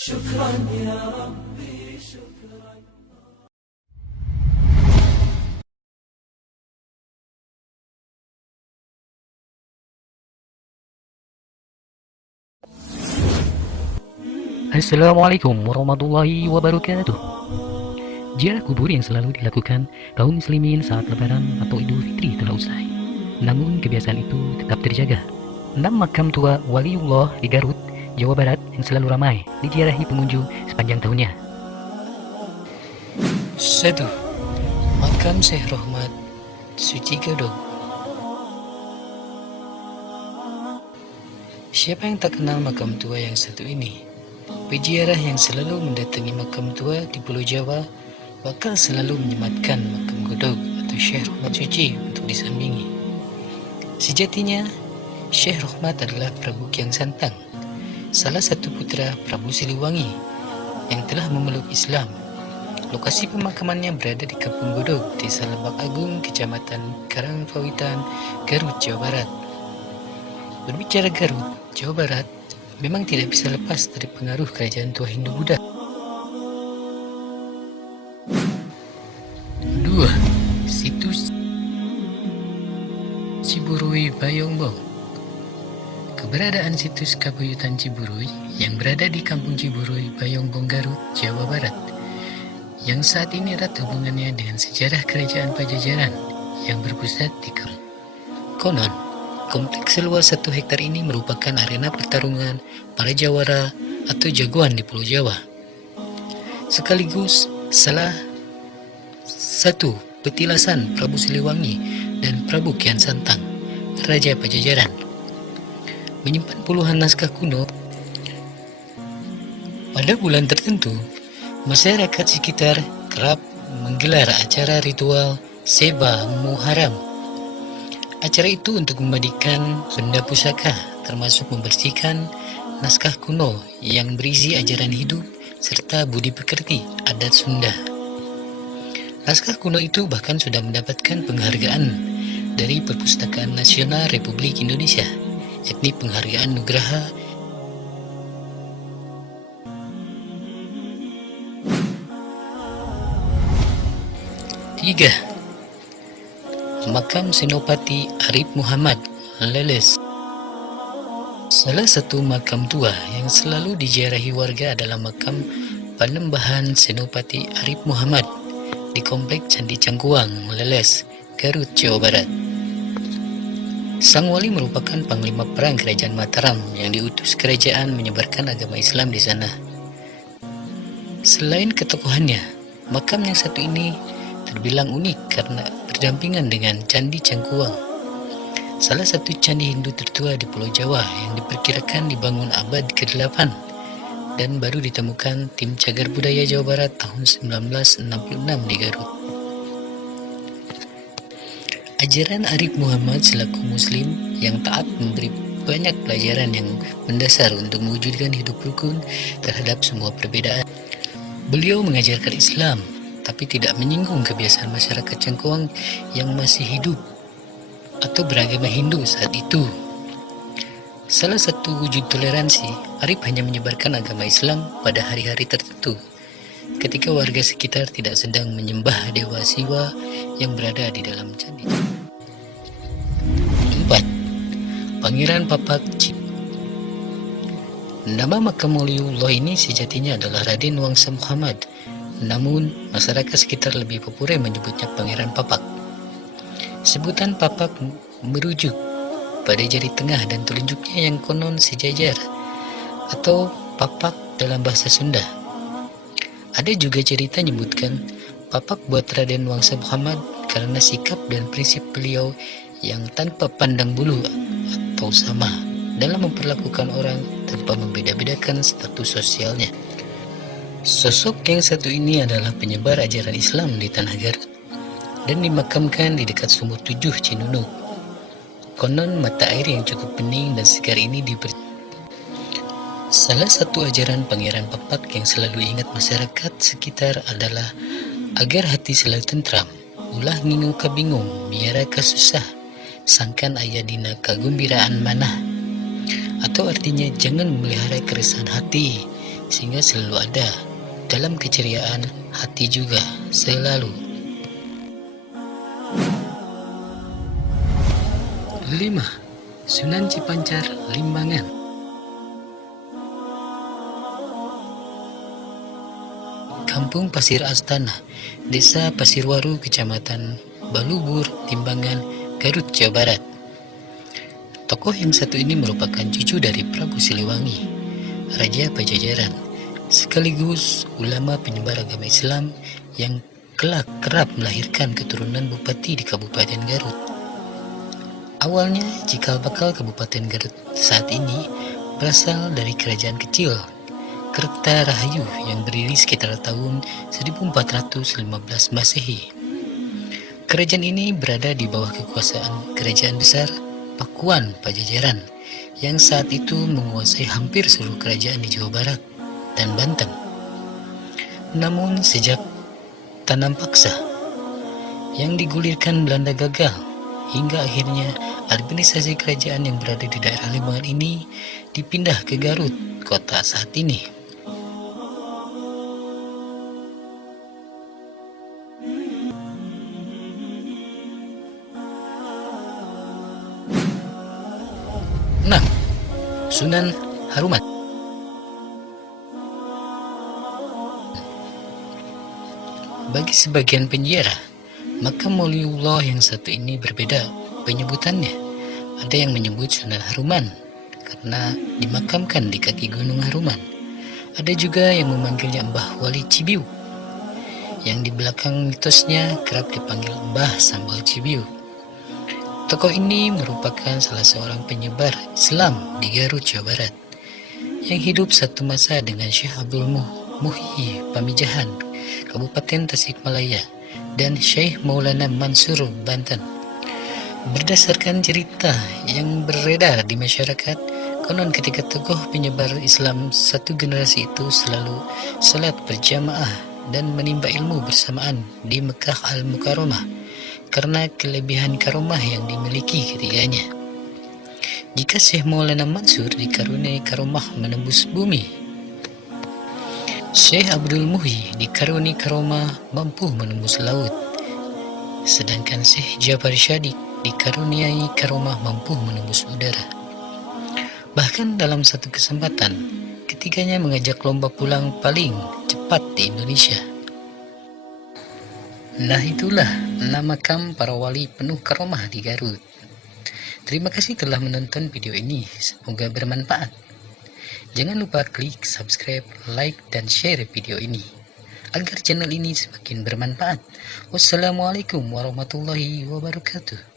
شكرا يا ربي شكرا. Assalamualaikum warahmatullahi wabarakatuh. Ziarah kubur yang selalu dilakukan kaum muslimin saat lebaran atau idul fitri telah usai. Namun kebiasaan itu tetap terjaga. 6 makam tua waliullah di Garut, Jawa Barat yang selalu ramai diziarahi pengunjung sepanjang tahunnya. 1. Makam Syekh Rohmat Suci Gadog. Siapa yang tak kenal makam tua yang satu ini? Peziarah yang selalu mendatangi makam tua di Pulau Jawa bakal selalu menyematkan makam Godog atau Syekh Rohmat Suci untuk disambangi. Sejatinya, Syekh Rohmat adalah Prabu Kian Santang, salah satu putra Prabu Siliwangi yang telah memeluk Islam. Lokasi pemakamannya berada di Kampung Godog, Desa Lebak Agung, Kecamatan Karangpawitan, Garut, Jawa Barat. Berbicara Garut, Jawa Barat, memang tidak bisa lepas dari pengaruh kerajaan tua Hindu-Buddha. 2. Situs Ciburuy Bayongbong. Keberadaan situs Kabuyutan Ciburuy yang berada di Kampung Ciburuy, Bayongbong, Garut, Jawa Barat, yang saat ini erat hubungannya dengan sejarah kerajaan Pajajaran yang berpusat di Kampung. Konon, kompleks seluas 1 hektar ini merupakan arena pertarungan para jawara atau jagoan di Pulau Jawa. Sekaligus salah satu petilasan Prabu Siliwangi dan Prabu Kian Santang, Raja Pajajaran. Menyimpan puluhan naskah kuno. Pada bulan tertentu, masyarakat sekitar kerap menggelar acara ritual Seba Muharram. Acara itu untuk membagikan benda pusaka, termasuk membersihkan naskah kuno yang berisi ajaran hidup serta budi pekerti adat Sunda. Naskah kuno itu bahkan sudah mendapatkan penghargaan dari Perpustakaan Nasional Republik Indonesia, yakni penghargaan Nugraha. 3. Makam Senopati Arif Muhammad, Leles. Salah satu makam tua yang selalu diziarahi warga adalah makam Panembahan Senopati Arif Muhammad di Komplek Candi Cangkuang, Leles, Garut, Jawa Barat. Sang wali merupakan panglima perang Kerajaan Mataram yang diutus kerajaan menyebarkan agama Islam di sana. Selain ketokohannya, makam yang satu ini terbilang unik karena berdampingan dengan Candi Cangkuang, salah satu candi Hindu tertua di Pulau Jawa yang diperkirakan dibangun abad ke-8 dan baru ditemukan tim Cagar Budaya Jawa Barat tahun 1966 di Garut. Ajaran Arif Muhammad selaku Muslim yang taat memberi banyak pelajaran yang mendasar untuk mewujudkan hidup rukun terhadap semua perbedaan. Beliau mengajarkan Islam, tapi tidak menyinggung kebiasaan masyarakat Cangkuang yang masih hidup atau beragama Hindu saat itu. Salah satu wujud toleransi, Arif hanya menyebarkan agama Islam pada hari-hari tertentu, ketika warga sekitar tidak sedang menyembah dewa Siwa yang berada di dalam candi. 4. Pangeran Papak Cip. Nama makam waliullah ini sejatinya adalah Raden Wangsa Muhammad, namun masyarakat sekitar lebih populer menyebutnya Pangeran Papak. Sebutan Papak merujuk pada jari tengah dan telunjuknya yang konon sejajar atau papak dalam bahasa Sunda. Ada juga cerita menyebutkan Papak buat Raden Wangsa Muhammad karena sikap dan prinsip beliau yang tanpa pandang bulu atau sama dalam memperlakukan orang tanpa membeda-bedakan status sosialnya. Sosok yang satu ini adalah penyebar ajaran Islam di Tanah Garut dan dimakamkan di dekat Sumur 7 Cinunuk. Konon mata air yang cukup bening dan segar ini Salah satu ajaran Pangeran Papak yang selalu ingat masyarakat sekitar adalah agar hati selalu tentram, ulah ngingu kabingung, miara kasusah, sangkan ayadina kagumbiraan manah. Atau artinya jangan memelihara keresahan hati, sehingga selalu ada dalam keceriaan hati juga selalu. 5. Sunan Cipancar, Limbangan. Kampung Pasir Astana, Desa Pasirwaru, Kecamatan Balubur, Limbangan, Garut, Jawa Barat. Tokoh yang satu ini merupakan cucu dari Prabu Siliwangi, Raja Pajajaran, sekaligus ulama penyebar agama Islam yang kelak kerap melahirkan keturunan bupati di Kabupaten Garut. Awalnya, cikal bakal Kabupaten Garut saat ini berasal dari kerajaan kecil Kertarahayu yang berdiri sekitar tahun 1415 Masehi. Kerajaan ini berada di bawah kekuasaan Kerajaan Besar Pakuan Pajajaran yang saat itu menguasai hampir seluruh kerajaan di Jawa Barat dan Banten. Namun sejak Tanam Paksa yang digulirkan Belanda gagal, hingga akhirnya administrasi kerajaan yang berada di daerah Limbangan ini dipindah ke Garut, kota saat ini. Nah, Sunan Haruman. Bagi sebagian penjara, makam Waliullah yang satu ini berbeda penyebutannya. Ada yang menyebut Sunan Haruman karena dimakamkan di kaki Gunung Haruman. Ada juga yang memanggilnya Mbah Wali Cibiu, yang di belakang mitosnya kerap dipanggil Mbah Sambal Cibiu. Tokoh ini merupakan salah seorang penyebar Islam di Garut, Jawa Barat, yang hidup satu masa dengan Syekh Abdul Muhyi Pamijahan, Kabupaten Tasikmalaya, dan Syekh Maulana Mansur, Banten. Berdasarkan cerita yang beredar di masyarakat, konon ketika tokoh penyebar Islam satu generasi itu selalu salat berjamaah dan menimba ilmu bersamaan di Mekah Al-Mukarramah karena kelebihan karomah yang dimiliki ketiganya. Jika Syekh Maulana Mansur dikaruniai karomah menembus bumi, Syekh Abdul Muhyi dikaruniai karomah mampu menembus laut, sedangkan Syekh Jafar Syadik dikaruniai karomah mampu menembus udara. Bahkan dalam satu kesempatan, ketiganya mengajak lomba pulang paling cepat di Indonesia. Nah, itulah 6 makam para wali penuh karomah di Garut. Terima kasih telah menonton video ini, semoga bermanfaat. Jangan lupa klik subscribe, like, dan share video ini agar channel ini semakin bermanfaat. Wassalamualaikum warahmatullahi wabarakatuh.